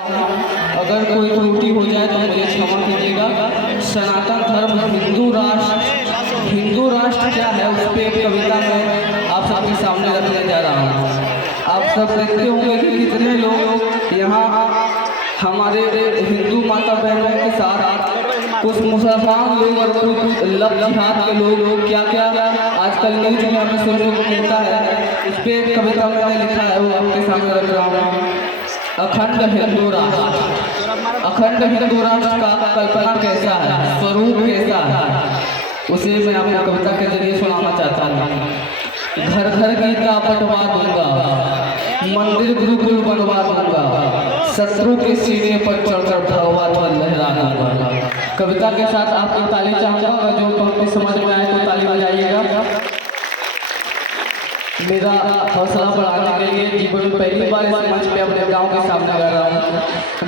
अगर कोई त्रुटि हो जाए तो मुझे क्षमा कीजिएगा। सनातन धर्म हिंदू राष्ट्र क्या है, उस पर एक कविता मैं आप सबके सामने रखने जा रहा हूँ। आप सब देखते होंगे कि कितने लोग यहाँ हमारे हिंदू माता बहनों के साथ कुछ मुसलमान लोग और कुछ लब जिहाद के लोग क्या क्या आजकल न्यूज में हमें सुनने को मिलता है। इस पर एक कविता मैंने लिखा है, वो आपके सामने रख रहा हूँ। अखंड हिंदू राष्ट्र का कल्पना कैसा है, स्वरूप कैसा है, उसे मैं आपको कविता के जरिए सुनाना चाहता हूँ। घर घर गीता बंटवा दूंगा, मंदिर गुरुकुल बनवा दूंगा, शत्रु के सीने पर चढ़कर भगवा ध्वज लहरा दूंगा। कविता के साथ आपकी ताली चाहूंगा, जो पंक्ति समझ में आए तो ताली बजाइएगा। मेरा हौसला बढ़ाने के लिए जीवन में पहली बार इस मंच पे अपने गांव के सामने आ रहा हूँ।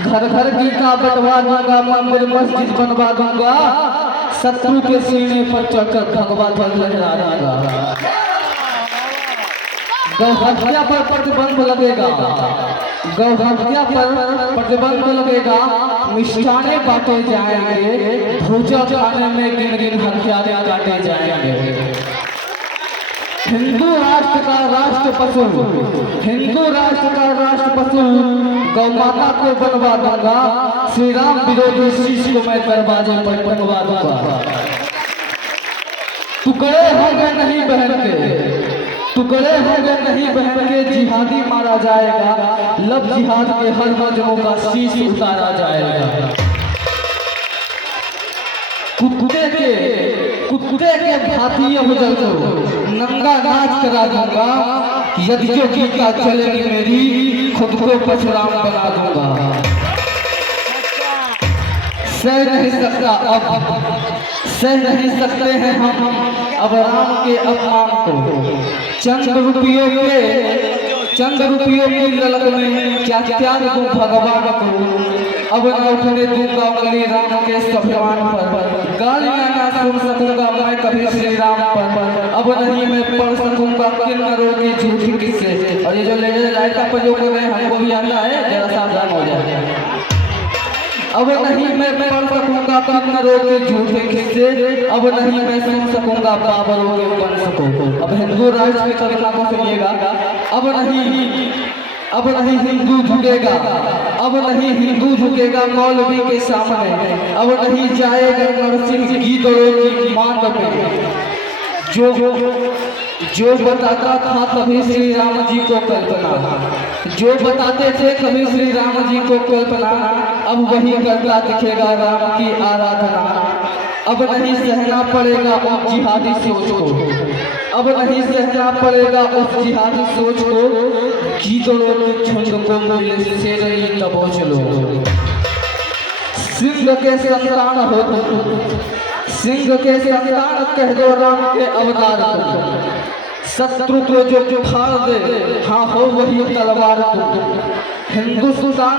घर घर गीता बंटवा दूंगा, मंदिर मस्जिद बनवा दूंगा, शत्रु के सीने पर चढ़कर भगवा ध्वज लहरा दूंगा। गौहत्या पर प्रतिबंध लगेगा, गौहत्या पर प्रतिबंध लगेगा, मिष्ठाने बांटे जाएंगे, भोजन खाने में गिन गिन हथियारे काटे जाएंगे। हिंदू राष्ट्र का राष्ट्र पशु, हिंदू राष्ट्र का राष्ट्र पशु गौ माता को बनवा दूंगा, श्री राम विरोधी शीश को मैं दरवाजे पर टंगवा दूंगा। टुकड़े होंगे नहीं बहन के, टुकड़े होंगे नहीं बहन के, जिहादी मारा जाएगा, लब जिहाद के हर मजनू का शीश उतारा जाएगा। कुत्ते के भांति उजल को नंगा नाच करा दूंगा, यदि जो गीता चलेगी मेरी, खुद को परशुराम बना दूंगा। सह नहीं सकता सह नहीं सकते हैं हम अब राम के अपमान को, चंद रुपयों की ललक में क्या त्याग दूं भगवान को। अब न उठने दूंगा उंगली राम के स्वाभिमान पर, गालियां ना सुन सकूंगा मैं कभी श्री राम पर। अब नहीं मैं पढ़ सकूंगा किन्नरों की झूठी किस्से। और ये जो लेजर लाइट का प्रयोग कर रहे हैं हमको भी आता है, जरा सावधान हो जाए। अब नहीं मैं पढ़ सकूंगा किन्नरों के झूठे किस्से, अब नहीं मैं सुन सकूंगा बाबरों के वंश को। अब हिंदू राष्ट्र की कविता को सुनिएगा। अब नहीं हिंदू झुकेगा, अब नहीं हिंदू झुकेगा मौलवी के सामने, अब नहीं जाएगा नरसिंह गीदड़ों की मांग में। जो बताता था कभी श्री राम जी को कल्पना, जो बताते थे कभी श्री राम जी को कल्पना, अब वही करता दिखेगा राम की आराधना। अब नहीं सहना पड़ेगा उस जिहादी सोच को, अब नहीं सहना पड़ेगा उस जिहादी सोच को, गीदड़ों के झुंड को मिले से रही दबोच लो। सिंह के संतान हो, सिंह के संतान कह दो राम के अवतार को, शत्रु को जो फाड़ दे हाँ हो वही तलवार को। हिंदुस्तान